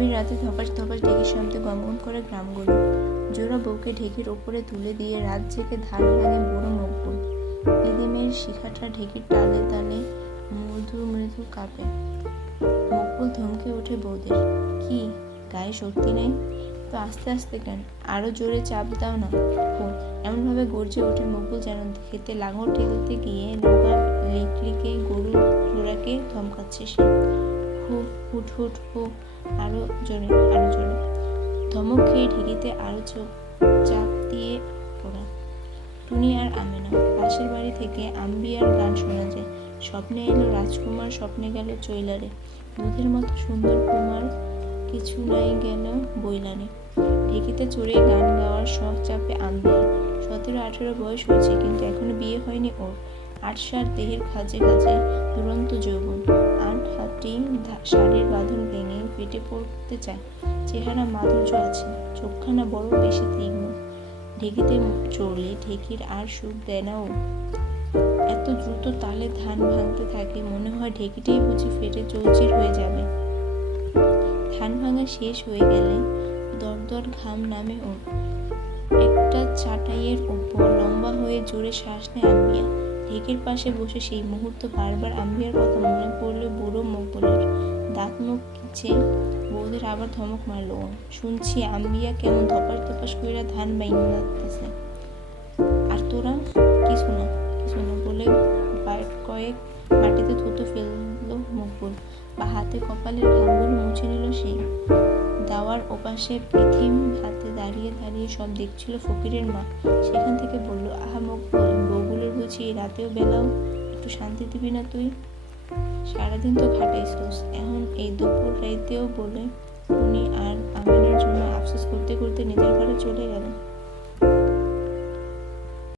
গভীর রাতে ধপাস ধপাস ঢেঁকির শব্দে গমগম করে গ্রামগুলো। জোড়া বউকে ঢেঁকির ওপরে তুলে দিয়ে রাত জেগে ধান ভাঙে বুড়ো মকবুল। ইদিমের শিখাটা ঢেঁকির তালে তালে মৃদু মৃদু কাঁপে। মকবুল ধমকে ওঠে বউদের, কি গায়ে শক্তি নেই? তো আস্তে আস্তে কেন? আরো জোরে চাপ দাও না। ও এমনভাবে গর্জে ওঠে মকবুল যেন খেতে লাঙল ঠেলতে গিয়ে নৌকা লিকলিকে গরু জোড়াকে ধমকাচ্ছে সে। হু হুট হুট হু, আরো জোরে আরো জোরে। ধমক খেয়ে ঢেঁকিতে আরো চোখ চাপ দিয়ে পড়া। টুনি আর আমেনা। পাশের বাড়ি থেকে আম্বিয়ার গান শোনা যায়। স্বপ্নে এলো রাজকুমার, স্বপ্নে গেল চৈলারে। দুধের মতো সুন্দর কুমার, কিছু নাই গেল বইলানে। ঢেঁকিতে চড়ে গান গাওয়ার শখ চাপে আম্বিয়ার। 17-18 বয়স হয়েছে, কিন্তু এখনো বিয়ে হয়নি ওর। আটসার দেহের খাজে খাজে দুরন্ত যৌবন। আট হাতি শাড়ির বাঁধন ভেঙে পেটে পড়তে চায়। চেহারা মাধুর্য আছে, চোখখানা বড় বেশি তীক্ষ্ণ। ঢেঁকিতে চড়লে ঢেঁকির আর সুখ দেয় না ও। এত দ্রুত তালে ধান ভাঙতে থাকে, মনে হয় ঢেঁকিটাই বুঝি ফেটে চৌচির হয়ে যাবে। ধান ভাঙা শেষ হয়ে গেলে দরদর ঘাম নামে ওর। একটা চাটাইয়ের ওপর লম্বা হয়ে জোরে শ্বাস নেয় আম্বিয়া। ঢেঁকির পাশে বসে সেই মুহূর্ত বারবার আম্বিয়ার কথা মনে পড়লে বুড়ো মকবুলের। দাঁত মুখ খিচে বউদের আবার ধমক মারল ও। শুনছি আম্বিয়া কেমন ধপাস ধপাস কইরা ধান বাইন্দাছে। আর তোরা? কিছু না বলে বাইট কয়েক মাটিতে থুতু ফেললো মকবুল। বা হাতে কপালের ঘামগুলো মুছে নিল সে। দাওয়ার ওপাশে পৃথিম হাতে দাঁড়িয়ে দাঁড়িয়ে সব দেখছিল ফকিরের মা। সেখান থেকে বলল, আহা মকবুল, বউগুলোর বুঝি রাতেও বেলাও একটু শান্তি দিবি না তুই? সারাদিন তো খাটাইছিস, এখন এই দুপুর রাইতেও? বলে টুনি আর আমেনার জন্য আফসোস করতে করতে নিজের